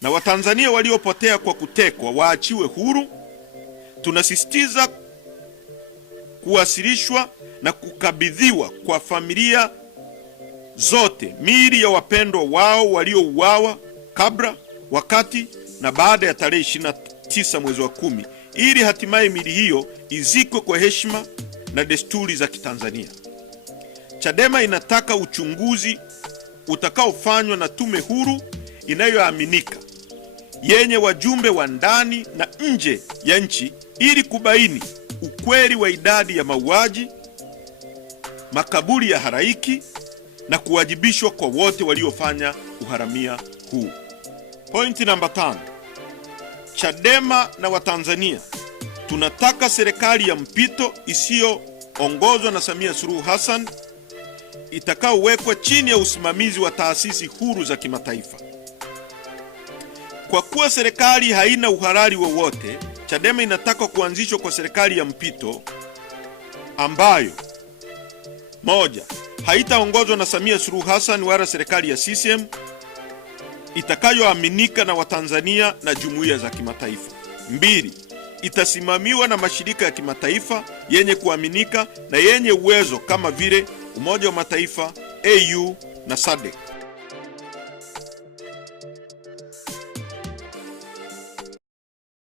na Watanzania waliopotea kwa kutekwa waachiwe huru. Tunasisitiza kuwasilishwa na kukabidhiwa kwa familia zote miili ya wapendwa wao waliouawa kabla, wakati na baada ya tarehe 29 mwezi wa 10, ili hatimaye miili hiyo izikwe kwa heshima na desturi za Kitanzania. Chadema inataka uchunguzi utakaofanywa na tume huru inayoaminika yenye wajumbe wa ndani na nje ya nchi ili kubaini ukweli wa idadi ya mauaji, makaburi ya halaiki na kuwajibishwa kwa wote waliofanya uharamia huu. Pointi namba 5. Chadema na Watanzania tunataka serikali ya mpito isiyoongozwa na Samia Suluhu Hassan itakaowekwa chini ya usimamizi wa taasisi huru za kimataifa. Kwa kuwa serikali haina uhalali wowote, Chadema inataka kuanzishwa kwa serikali ya mpito ambayo: 1. haitaongozwa na Samia Suluhu Hassan wala serikali ya CCM, itakayoaminika na Watanzania na jumuiya za kimataifa. 2. itasimamiwa na mashirika ya kimataifa yenye kuaminika na yenye uwezo kama vile Umoja wa Mataifa, AU na SADC.